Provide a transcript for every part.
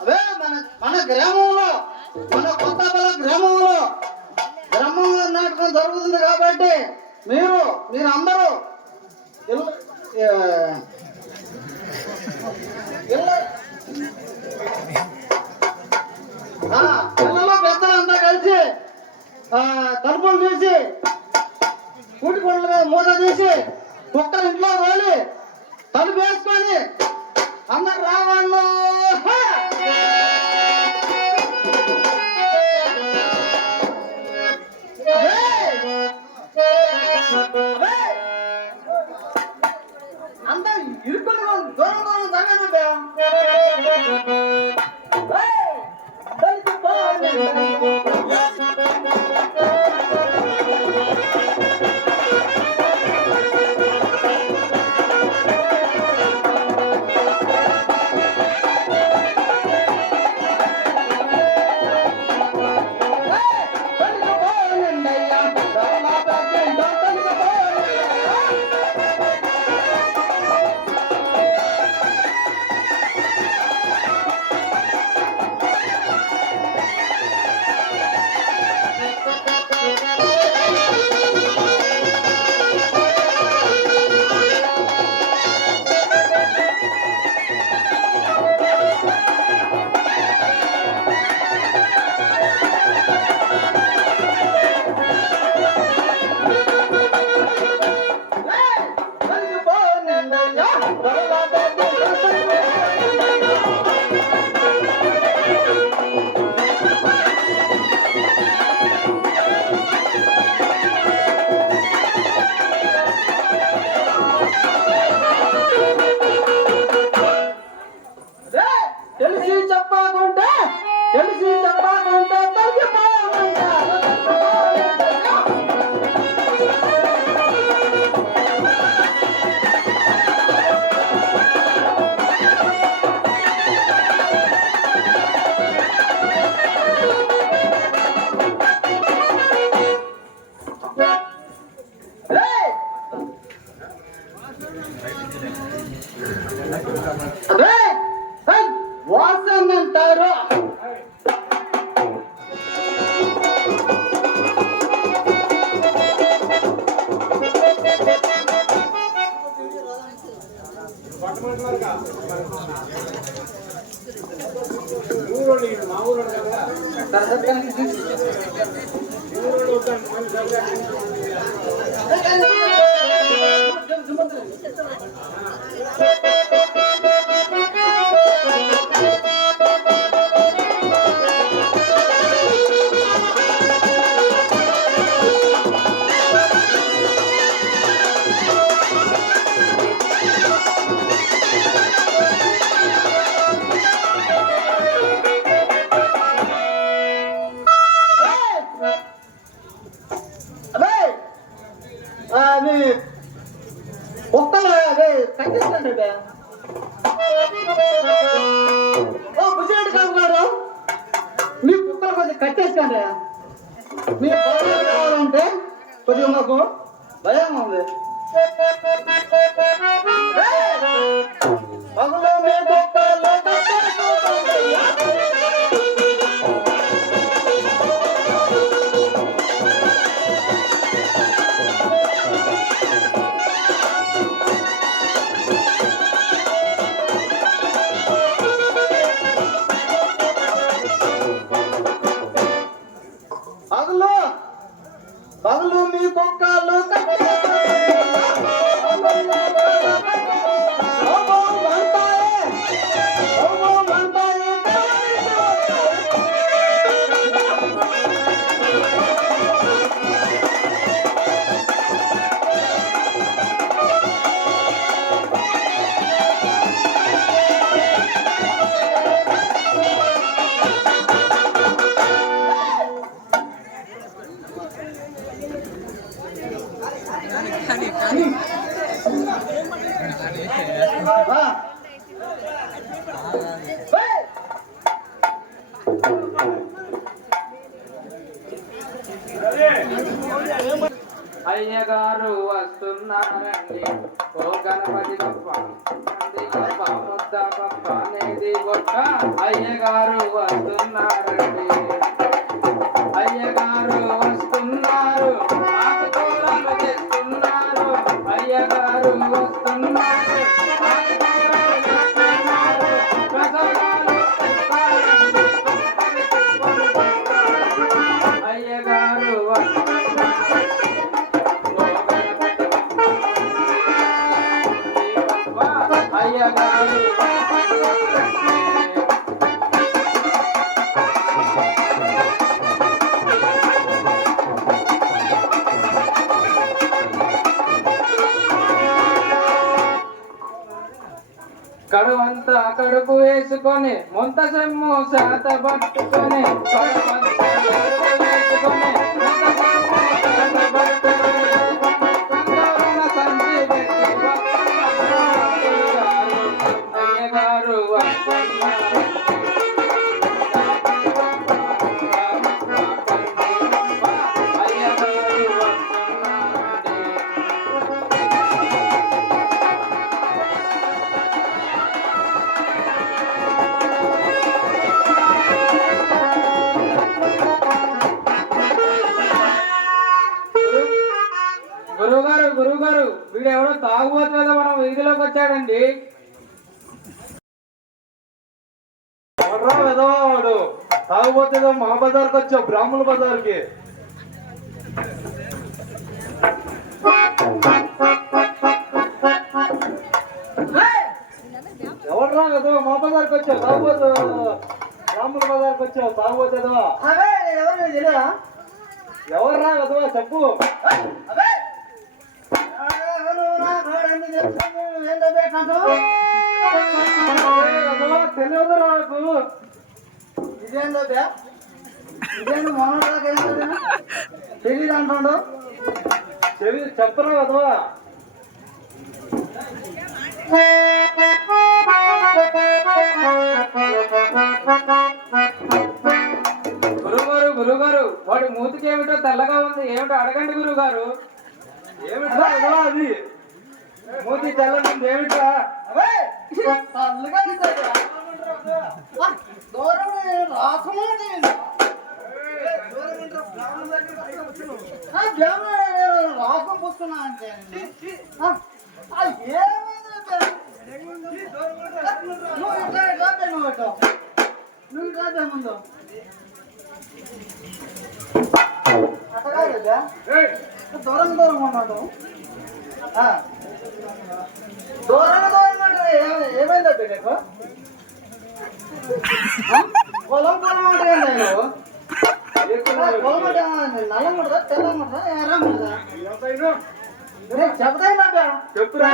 అదే మన గ్రామంలో మన కొత్తపల్లి గ్రామంలో నాటకం జరుగుతుంది కాబట్టి మీరు అందరూ పిల్లలు పెద్దలంతా కలిసి తలుపులు తీసి కూటికొండల మీద మూత తీసి కుక్కలు ఇంట్లో తోలి తలుపు వేసుకొని అందరు రావాళ్ళు అందరు ఇరుకుని దూరం వాసనంటారు. కుక్కలు అదే తగ్గిస్తాండి బుజ్జిరెడ్డి కాపు గారు, మీ కుక్కలు కొంచెం కట్టేస్తాండి. మీ కావాలంటే కొద్దిగా మాకు భయం ఉంది. పగులు మీ కుక్కలు పగలు మీ కుక్కలు అయ్యగారు వస్తున్నారండి, ఓ గణపతి గొప్ప అయ్యగారు వస్తున్నారండి, అయ్యగారు వస్తున్నారు, ఆకుకూరలు చేస్తున్నారు, అయ్యగారు వస్తున్నారు, ఆకుకూరలు చేస్తున్నారు, ప్రసాదాలు తెస్తారండి, అయ్యగారు అయ్యగారు కడువంతా కడుపు వేసుకొని ముంత సెమ్ము శాత పట్టుకొని కడువంతా కడుపు వేసుకొని ముంత సెమ్ము శాత పట్టుకొని సంతాన సంధి పెట్టి అయ్యగారు వస్తున్నారు, అయ్యగారు వస్తున్నారండి. గురువుగారు వీడు ఎవరో తాగుబోతు కదా మనం వీధిలోకి వచ్చాడండి. వాడు తాగుబోతేదో మా బజార్కి వచ్చావు, బ్రాహ్మణ బజార్కి. ఎవర్రా కదా మా బజార్కి వచ్చావు, తాగుబోతు బ్రాహ్మణ బజార్కి వచ్చావు, తాగుబోతేదో ఎవర్రా కదా చెప్పు. తెలియదు నాకు. ఇదేందో ఇదేందో మొన్నదాకా తెలీదు అంటాడు. చెప్పరా కదా. గురుగారు వాడి మూతికి ఏమిటో తెల్లగా ఉంది, ఏమిటో అడగండి గురుగారు. ఏమిటా అది మూతి తెల్లది ఏమిటా? రాసం పోస్తున్నా అంటే నువ్వు ఇట్లా ముందు అట్టగా దూరం దూరం ఉన్నాడు. దూరంగా అంటే ఏమైందబ్బి నీకు? పొలం అంటే ఏంటి నువ్వు? పొలం అంటే నల్లముడదా తెల్లముడదా ఎర్రముడదా? చెప్తాయినా చెప్పురా.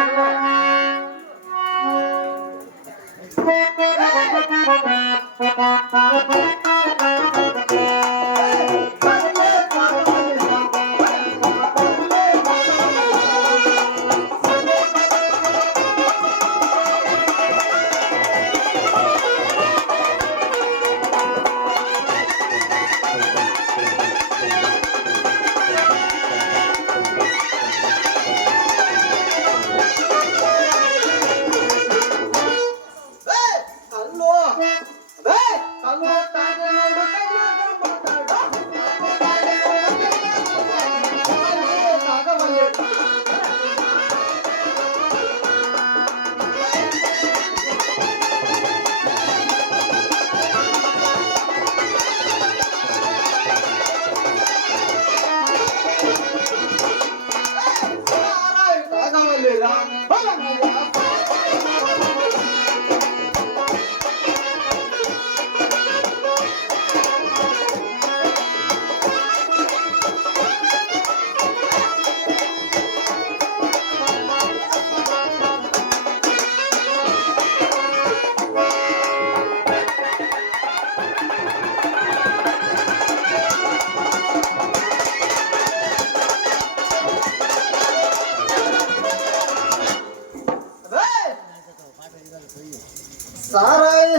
సారాయ్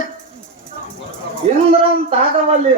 ఇంద్రం తాగవల్లి